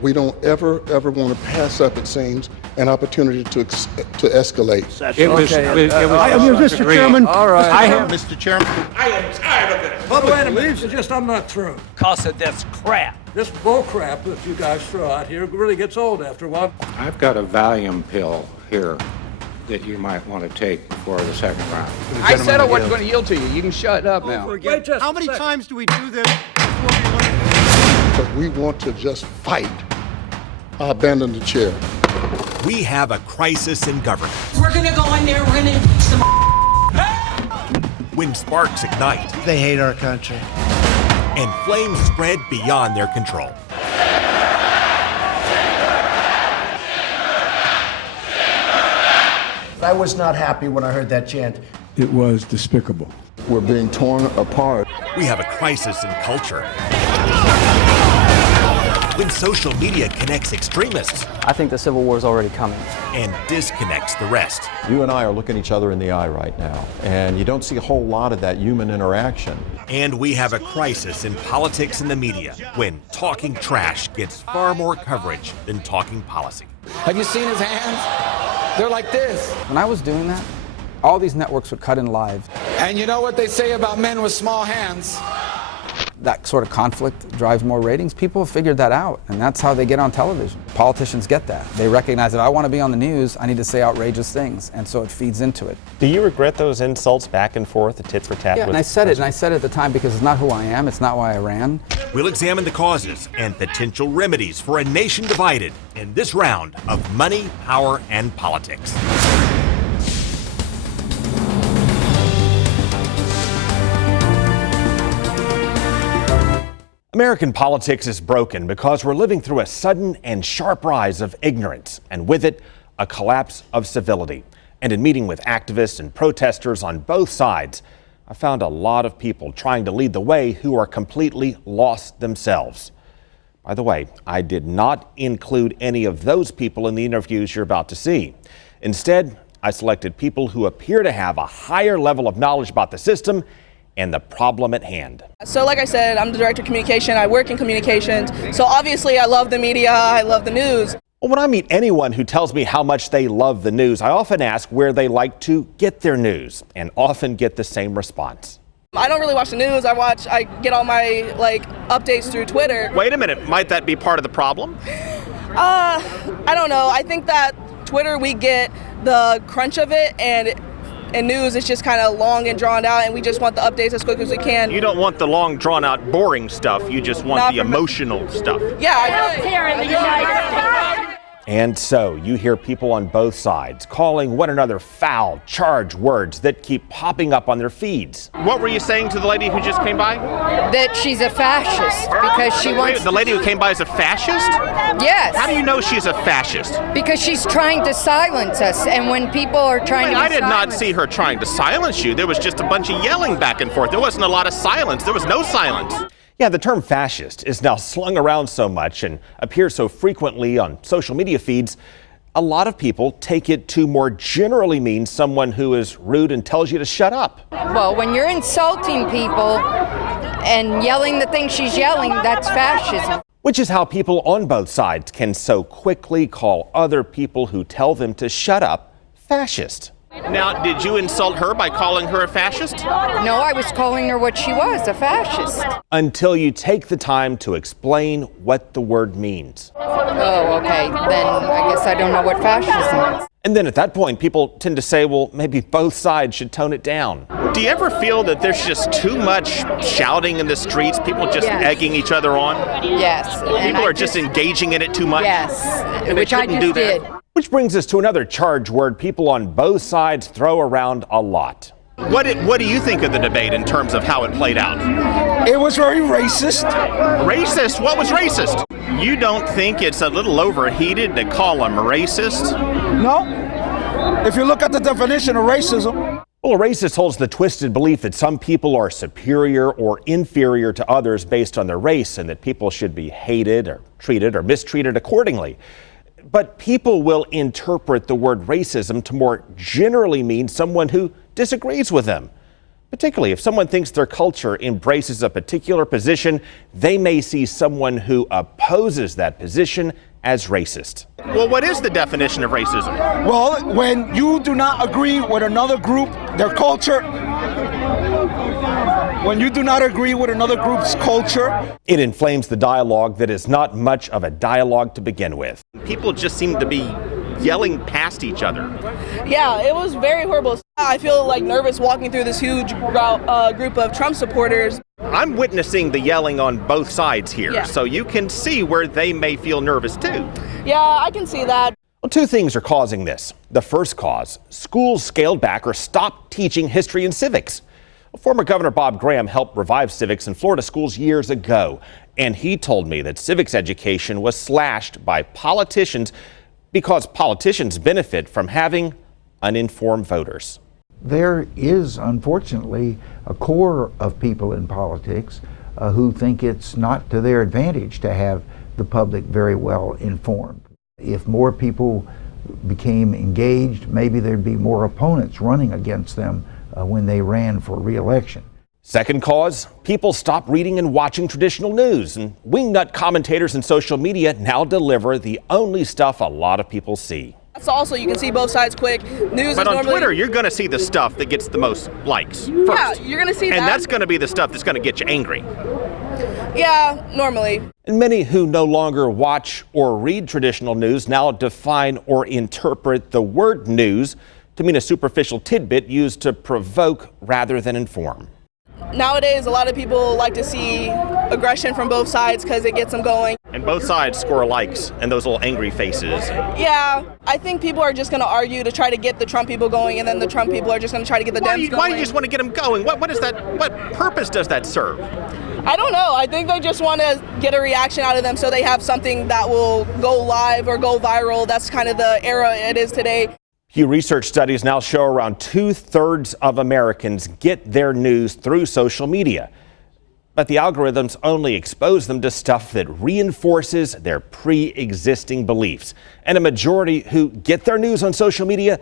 We don't ever want to pass up, it seems, an opportunity to escalate. Mr. Chairman. All right. Mr. Chairman. I am tired of it. But wait a minute, it's just I'm not through. Cause of this crap. This bull crap that you guys throw out here really gets old after a while. I've got a Valium pill here that you might want to take before the second round. I said I wasn't going to yield to you. You can shut up now. Wait just How many times do we do this? But we want to just fight. I abandon the chair. We have a crisis in government. We're gonna go in there, we're gonna impeach them. When sparks ignite They hate our country. and flames spread beyond their control. I was not happy when I heard that chant. It was despicable. We're being torn apart. We have a crisis in culture. When social media connects extremists I think the Civil War is already coming. and disconnects the rest. You and I are looking each other in the eye right now, and you don't see a whole lot of that human interaction. And we have a crisis in politics and the media when talking trash gets far more coverage than talking policy. Have you seen his hands? They're like this. When I was doing that, all these networks would cut in live. And you know what they say about men with small hands? That sort of conflict drives more ratings. People have figured that out, and that's how they get on television. Politicians get that. They recognize that I want to be on the news, I need to say outrageous things, and so it feeds into it. Do you regret those insults back and forth, the tit for tat? Yeah, and I said it at the time because it's not who I am, it's not why I ran. We'll examine the causes and potential remedies for a nation divided in this round of Money, Power, and Politics. American politics is broken because we're living through a sudden and sharp rise of ignorance, and with it, a collapse of civility. And in meeting with activists and protesters on both sides, I found a lot of people trying to lead the way who are completely lost themselves. By the way, I did not include any of those people in the interviews you're about to see. Instead, I selected people who appear to have a higher level of knowledge about the system and the problem at hand. So like I said, I'm the director of communication. I work in communications. So obviously I love the media. I love the news. Well, when I meet anyone who tells me how much they love the news, I often ask where they like to get their news, and often get the same response. I don't really watch the news. I get all my updates through Twitter. Wait a minute, might that be part of the problem? I don't know. I think that Twitter, we get the crunch of it, and news is just kind of long and drawn out, and we just want the updates as quick as we can. You don't want the long, drawn-out, boring stuff. You just want the emotional stuff. Yeah. And so you hear people on both sides calling one another foul, charged words that keep popping up on their feeds. What were you saying to the lady who just came by? That she's a fascist because she wants... The lady who came by is a fascist? Yes. How do you know she's a fascist? Because she's trying to silence us, and when people are trying to I did not see her trying to silence you. There was just a bunch of yelling back and forth. There wasn't a lot of silence. There was no silence. Yeah, the term fascist is now slung around so much and appears so frequently on social media feeds, a lot of people take it to more generally mean someone who is rude and tells you to shut up. Well, when you're insulting people and yelling the things she's yelling, that's fascism. Which is how people on both sides can so quickly call other people who tell them to shut up fascist. Now, did you insult her by calling her a fascist? No, I was calling her what she was, a fascist. Until you take the time to explain what the word means. Oh, okay. Then I guess I don't know what fascism is. And then at that point, people tend to say, well, maybe both sides should tone it down. Do you ever feel that there's just too much shouting in the streets, people just egging each other on? Yes. People are just engaging in it too much? Yes, and which I just did. Which brings us to another charged word people on both sides throw around a lot. What do you think of the debate in terms of how it played out? It was very racist. Racist? What was racist? You don't think it's a little overheated to call them racist? No. If you look at the definition of racism. Well, a racist holds the twisted belief that some people are superior or inferior to others based on their race, and that people should be hated or treated or mistreated accordingly. But people will interpret the word racism to more generally mean someone who disagrees with them. Particularly if someone thinks their culture embraces a particular position, they may see someone who opposes that position as racist. Well, what is the definition of racism? Well, when you do not agree with another group, their culture, when you do not agree with another group's culture. It inflames the dialogue that is not much of a dialogue to begin with. People just seem to be yelling past each other. Yeah, it was very horrible. I feel like nervous walking through this huge group of Trump supporters. I'm witnessing the yelling on both sides here, so you can see where they may feel nervous too. Yeah, I can see that. Well, two things are causing this. The first cause, schools scaled back or stopped teaching history and civics. Former Governor Bob Graham helped revive civics in Florida schools years ago, and he told me that civics education was slashed by politicians because politicians benefit from having uninformed voters. There is, unfortunately, a core of people in politics who think it's not to their advantage to have the public very well informed. If more people became engaged, maybe there'd be more opponents running against them when they ran for re-election. Second cause, people stop reading and watching traditional news, and wingnut commentators and social media now deliver the only stuff a lot of people see. That's also, you can see both sides quick. News but is on normally... Twitter, you're going to see the stuff that gets the most likes first. Yeah, you're going to see that. And that's going to be the stuff that's going to get you angry. Yeah, normally. And many who no longer watch or read traditional news now define or interpret the word news to mean a superficial tidbit used to provoke rather than inform. Nowadays, a lot of people like to see aggression from both sides because it gets them going. And both sides score likes and those little angry faces. Yeah, I think people are just going to argue to try to get the Trump people going, and then the Trump people are just going to try to get the Dems going. Why do you just want to get them going? What is that? What purpose does that serve? I don't know. I think they just want to get a reaction out of them so they have something that will go live or go viral. That's kind of the era it is today. Pew Research studies now show around 2/3 of Americans get their news through social media. But the algorithms only expose them to stuff that reinforces their pre-existing beliefs. And a majority who get their news on social media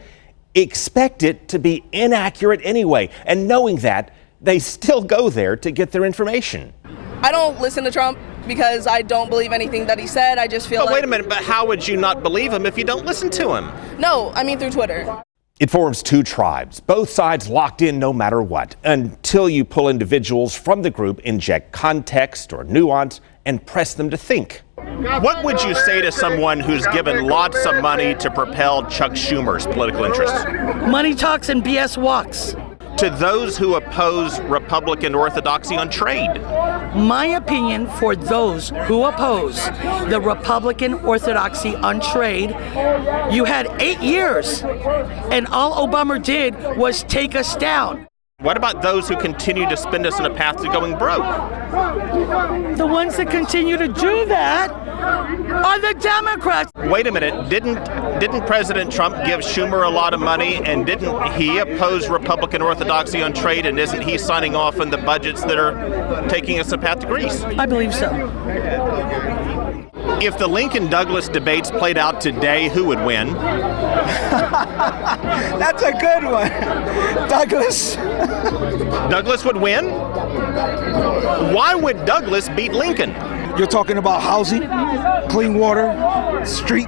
expect it to be inaccurate anyway. And knowing that, they still go there to get their information. I don't listen to Trump because I don't believe anything that he said. I just feel like... Wait a minute, but how would you not believe him if you don't listen to him? No, I mean through Twitter. It forms two tribes, both sides locked in no matter what, until you pull individuals from the group, inject context or nuance, and press them to think. What would you say to someone who's given lots of money to propel Chuck Schumer's political interests? Money talks and BS walks. To those who oppose Republican orthodoxy on trade? My opinion, for those who oppose the Republican orthodoxy on trade, you had 8 years, and all Obama did was take us down. What about those who continue to spin us on a path to going broke? The ones that continue to do that are the Democrats. Wait a minute, didn't President Trump give Schumer a lot of money, and didn't he oppose Republican orthodoxy on trade, and isn't he signing off on the budgets that are taking us a path to Greece? I believe so. If the Lincoln-Douglas debates played out today, who would win? That's a good one. Douglas. Douglas would win? Why would Douglas beat Lincoln? You're talking about housing, clean water,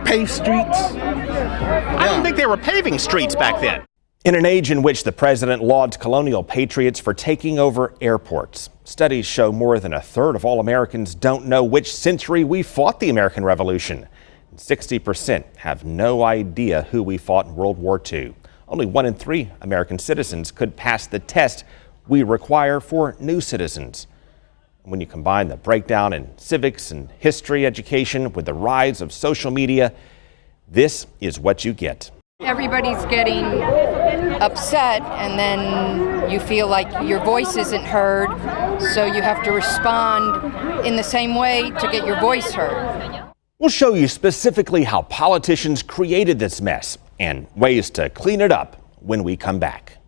paved streets. I don't think they were paving streets back then. In an age in which the president lauds colonial patriots for taking over airports, studies show more than 1/3 of all Americans don't know which century we fought the American Revolution. 60% have no idea who we fought in World War II. Only 1 in 3 American citizens could pass the test we require for new citizens. When you combine the breakdown in civics and history education with the rise of social media, this is what you get. Everybody's getting upset, and then you feel like your voice isn't heard, so you have to respond in the same way to get your voice heard. We'll show you specifically how politicians created this mess and ways to clean it up when we come back.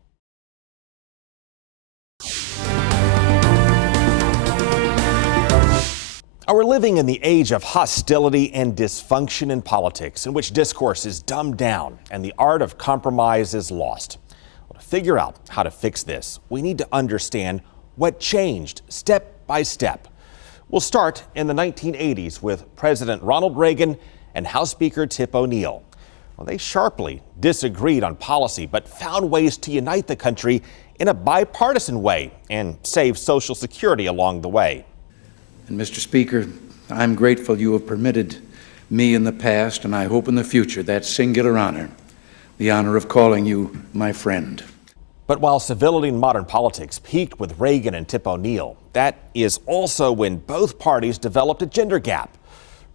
We're living in the age of hostility and dysfunction in politics, in which discourse is dumbed down and the art of compromise is lost. To figure out how to fix this, we need to understand what changed step by step. We'll start in the 1980s with President Ronald Reagan and House Speaker Tip O'Neill. Well, they sharply disagreed on policy, but found ways to unite the country in a bipartisan way and save Social Security along the way. And Mr. Speaker, I'm grateful you have permitted me in the past, and I hope in the future, that singular honor, the honor of calling you my friend. But while civility in modern politics peaked with Reagan and Tip O'Neill, that is also when both parties developed a gender gap.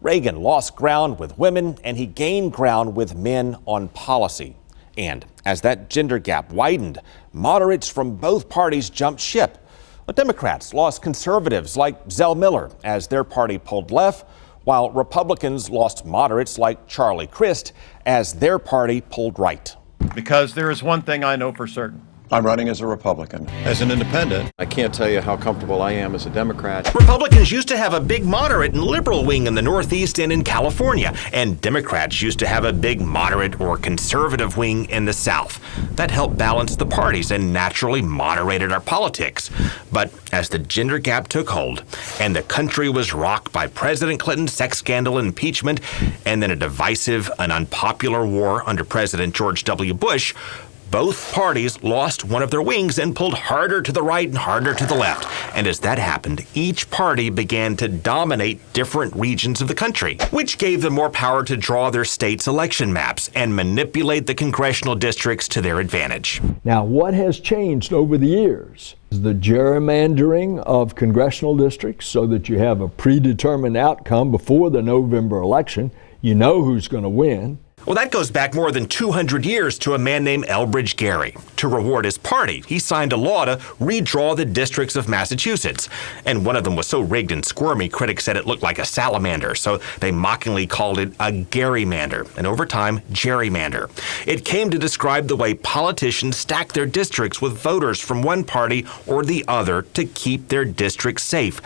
Reagan lost ground with women and he gained ground with men on policy. And as that gender gap widened, moderates from both parties jumped ship. The Democrats lost conservatives like Zell Miller as their party pulled left, while Republicans lost moderates like Charlie Crist as their party pulled right. Because there is one thing I know for certain. I'm running as a Republican. As an independent, I can't tell you how comfortable I am as a Democrat. Republicans used to have a big moderate and liberal wing in the Northeast and in California, and Democrats used to have a big moderate or conservative wing in the South. That helped balance the parties and naturally moderated our politics. But as the gender gap took hold and the country was rocked by President Clinton's sex scandal and impeachment, and then a divisive and unpopular war under President George W. Bush, both parties lost one of their wings and pulled harder to the right and harder to the left. And as that happened, each party began to dominate different regions of the country, which gave them more power to draw their state's election maps and manipulate the congressional districts to their advantage. Now, what has changed over the years is the gerrymandering of congressional districts so that you have a predetermined outcome before the November election. You know who's going to win. Well, that goes back more than 200 years to a man named Elbridge Gerry. To reward his party, he signed a law to redraw the districts of Massachusetts. And one of them was so rigged and squirmy, critics said it looked like a salamander, so they mockingly called it a Gerrymander, and over time, gerrymander. It came to describe the way politicians stack their districts with voters from one party or the other to keep their districts safe.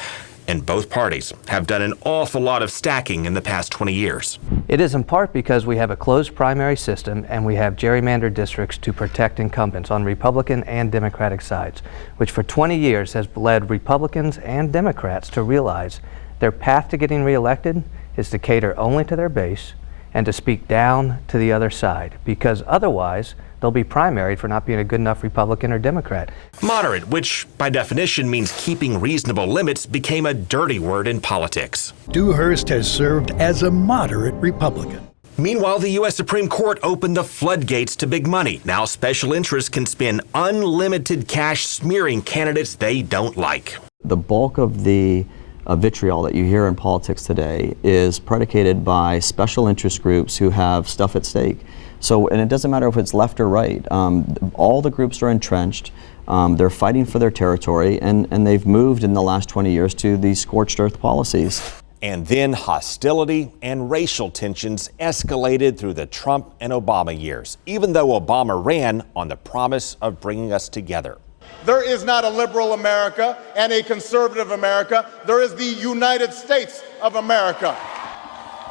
And both parties have done an awful lot of stacking in the past 20 years. It is in part because we have a closed primary system and we have gerrymandered districts to protect incumbents on Republican and Democratic sides, which for 20 years has led Republicans and Democrats to realize their path to getting reelected is to cater only to their base and to speak down to the other side, because otherwise they'll be primaried for not being a good enough Republican or Democrat. Moderate, which by definition means keeping reasonable limits, became a dirty word in politics. Dewhurst has served as a moderate Republican. Meanwhile, the U.S. Supreme Court opened the floodgates to big money. Now special interests can spend unlimited cash smearing candidates they don't like. The bulk of the vitriol that you hear in politics today is predicated by special interest groups who have stuff at stake. So, and it doesn't matter if it's left or right, all the groups are entrenched, they're fighting for their territory, and they've moved in the last 20 years to these scorched earth policies. And then hostility and racial tensions escalated through the Trump and Obama years, even though Obama ran on the promise of bringing us together. There is not a liberal America and a conservative America. There is the United States of America.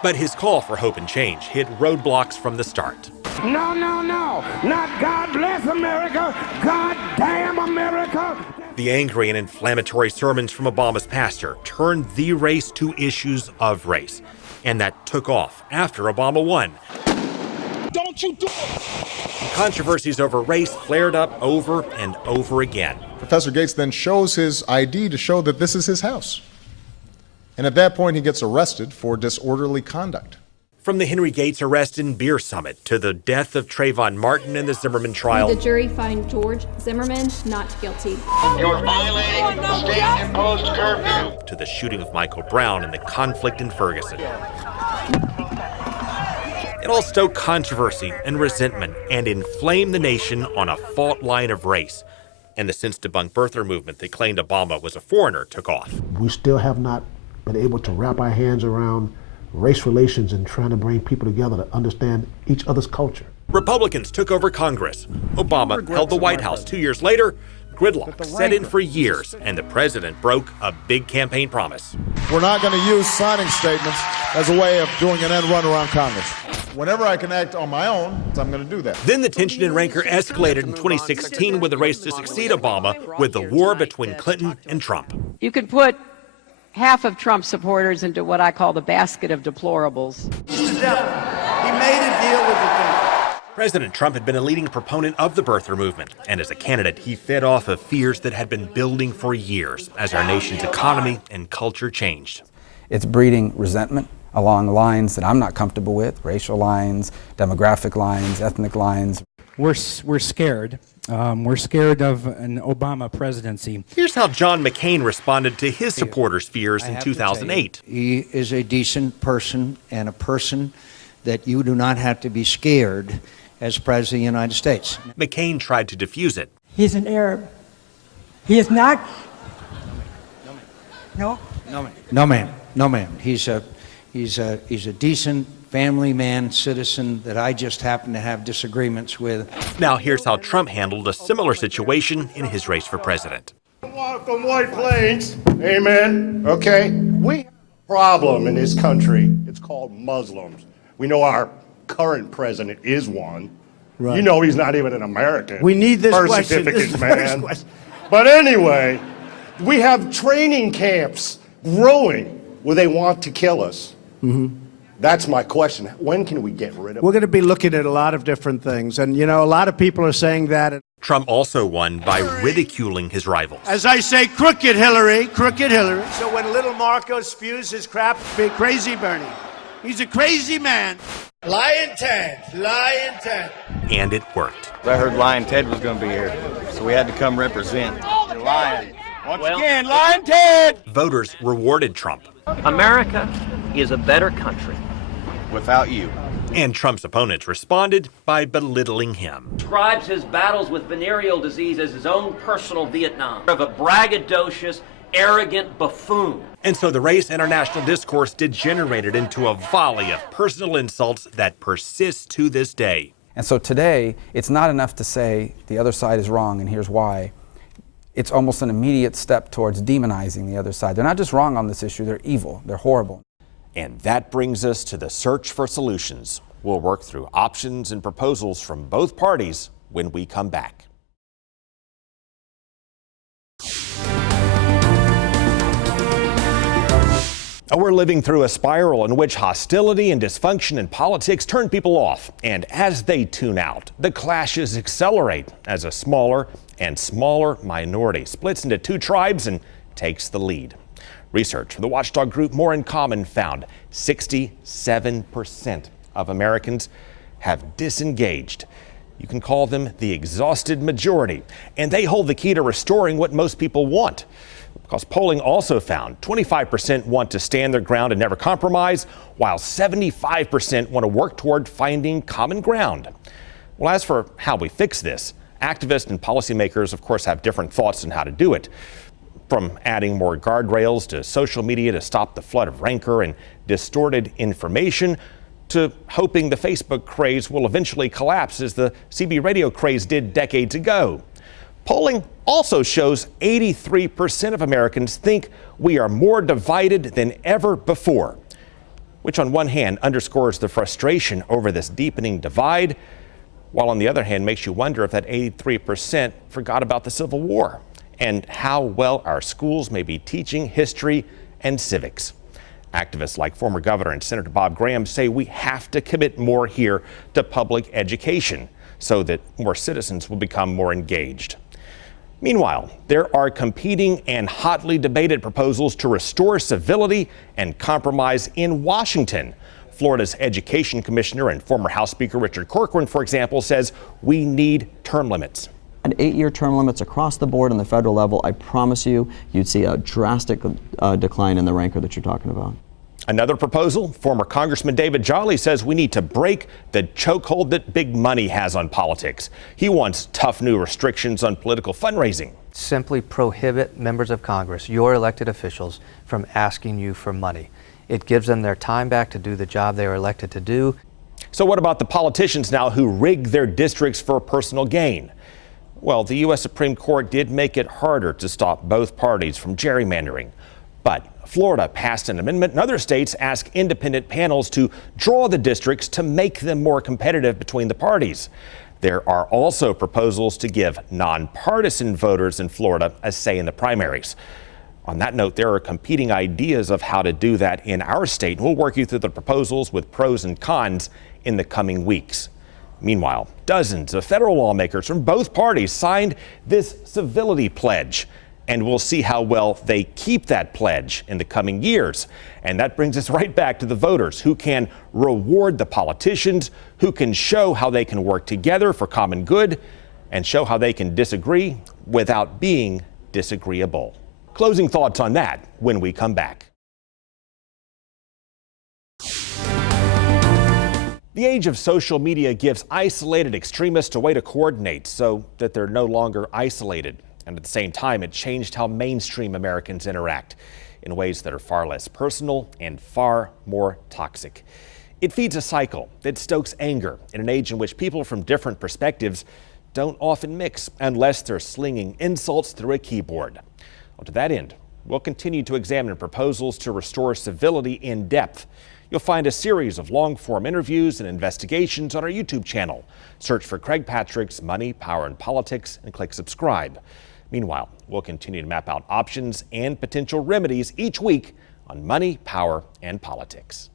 But his call for hope and change hit roadblocks from the start. No, no, no. Not God bless America. God damn America. The angry and inflammatory sermons from Obama's pastor turned the race to issues of race. And that took off after Obama won. Don't you do it! Controversies over race flared up over and over again. Professor Gates then shows his ID to show that this is his house. And at that point, he gets arrested for disorderly conduct. From the Henry Gates arrest in Beer Summit to the death of Trayvon Martin in the Zimmerman trial. The jury fined George Zimmerman not guilty. You're violating state-imposed curfew. To the shooting of Michael Brown and the conflict in Ferguson. It all stoked controversy and resentment and inflamed the nation on a fault line of race. And the since debunked birther movement that claimed Obama was a foreigner took off. We still have not been able to wrap our hands around race relations and trying to bring people together to understand each other's culture. Republicans took over Congress. Obama held the White House 2 years later. Gridlock set in for years, and the president broke a big campaign promise. We're not going to use signing statements as a way of doing an end run around Congress. Whenever I can act on my own, I'm going to do that. Then the tension and rancor escalated in 2016 with the race to succeed Obama, with the war between Clinton and Trump. You could put half of Trump supporters into what I call the basket of deplorables. He's the devil. He made a deal with the devil. President Trump had been a leading proponent of the birther movement, and as a candidate, he fed off of fears that had been building for years as our nation's economy and culture changed. It's breeding resentment along lines that I'm not comfortable with, racial lines, demographic lines, ethnic lines. We're scared. We're scared of an Obama presidency. Here's how John McCain responded to his supporters' fears in 2008. He is a decent person and a person that you do not have to be scared as President of the United States. McCain tried to defuse it. He's an Arab. He is not. No? No, ma'am. He's a decent family man, citizen that I just happen to have disagreements with. Now here's how Trump handled a similar situation in his race for president. From White Plains, amen, okay? We have a problem in this country. It's called Muslims. We know our current president is one. Right. You know he's not even an American. We need this birth question. certificates, man. But anyway, we have training camps growing where they want to kill us. Mm-hmm. That's my question. When can we get rid of We're going to be looking at a lot of different things. And, you know, a lot of people are saying that. Trump also won by ridiculing his rivals. As I say, crooked Hillary, crooked Hillary. So when little Marco spews his crap, be crazy Bernie. He's a crazy man. Lion Ted. And it worked. I heard Lion Ted was going to be here, so we had to come represent. The Lion. Once again, Lion Ted. Voters rewarded Trump. America is a better country without you. And Trump's opponents responded by belittling him. Describes his battles with venereal disease as his own personal Vietnam, of a braggadocious, arrogant buffoon. And so the race and our national discourse degenerated into a volley of personal insults that persist to this day. And so today, it's not enough to say the other side is wrong and here's why. It's almost an immediate step towards demonizing the other side. They're not just wrong on this issue, they're evil, they're horrible. And that brings us to the search for solutions. We'll work through options and proposals from both parties when we come back. We're living through a spiral in which hostility and dysfunction in politics turn people off. And as they tune out, the clashes accelerate as a smaller and smaller minority splits into two tribes and takes the lead. Research from the watchdog group More in Common found 67% of Americans have disengaged. You can call them the exhausted majority, and they hold the key to restoring what most people want. Because polling also found 25% want to stand their ground and never compromise, while 75% want to work toward finding common ground. Well, as for how we fix this, activists and policymakers, of course, have different thoughts on how to do it. From adding more guardrails to social media to stop the flood of rancor and distorted information, to hoping the Facebook craze will eventually collapse as the CB radio craze did decades ago. Polling also shows 83% of Americans think we are more divided than ever before, which on one hand underscores the frustration over this deepening divide, while on the other hand makes you wonder if that 83% forgot about the Civil War and how well our schools may be teaching history and civics. Activists like former Governor and Senator Bob Graham say we have to commit more here to public education so that more citizens will become more engaged. Meanwhile, there are competing and hotly debated proposals to restore civility and compromise in Washington. Florida's Education Commissioner and former House Speaker Richard Corcoran, for example, says we need term limits. And 8-year term limits across the board on the federal level, I promise you'd see a drastic decline in the rancor that you're talking about. Another proposal, former Congressman David Jolly says we need to break the chokehold that big money has on politics. He wants tough new restrictions on political fundraising. Simply prohibit members of Congress, your elected officials, from asking you for money. It gives them their time back to do the job they were elected to do. So what about the politicians now who rig their districts for personal gain? Well, the U.S. Supreme Court did make it harder to stop both parties from gerrymandering. But Florida passed an amendment, and other states ask independent panels to draw the districts to make them more competitive between the parties. There are also proposals to give nonpartisan voters in Florida a say in the primaries. On that note, there are competing ideas of how to do that in our state. We'll work you through the proposals with pros and cons in the coming weeks. Meanwhile, dozens of federal lawmakers from both parties signed this civility pledge, and we'll see how well they keep that pledge in the coming years. And that brings us right back to the voters, who can reward the politicians, who can show how they can work together for common good, and show how they can disagree without being disagreeable. Closing thoughts on that when we come back. The age of social media gives isolated extremists a way to coordinate so that they're no longer isolated. And at the same time, it changed how mainstream Americans interact in ways that are far less personal and far more toxic. It feeds a cycle that stokes anger in an age in which people from different perspectives don't often mix unless they're slinging insults through a keyboard. Well, to that end, we'll continue to examine proposals to restore civility in depth. You'll find a series of long-form interviews and investigations on our YouTube channel. Search for Craig Patrick's Money, Power, and Politics and click subscribe. Meanwhile, we'll continue to map out options and potential remedies each week on Money, Power, and Politics.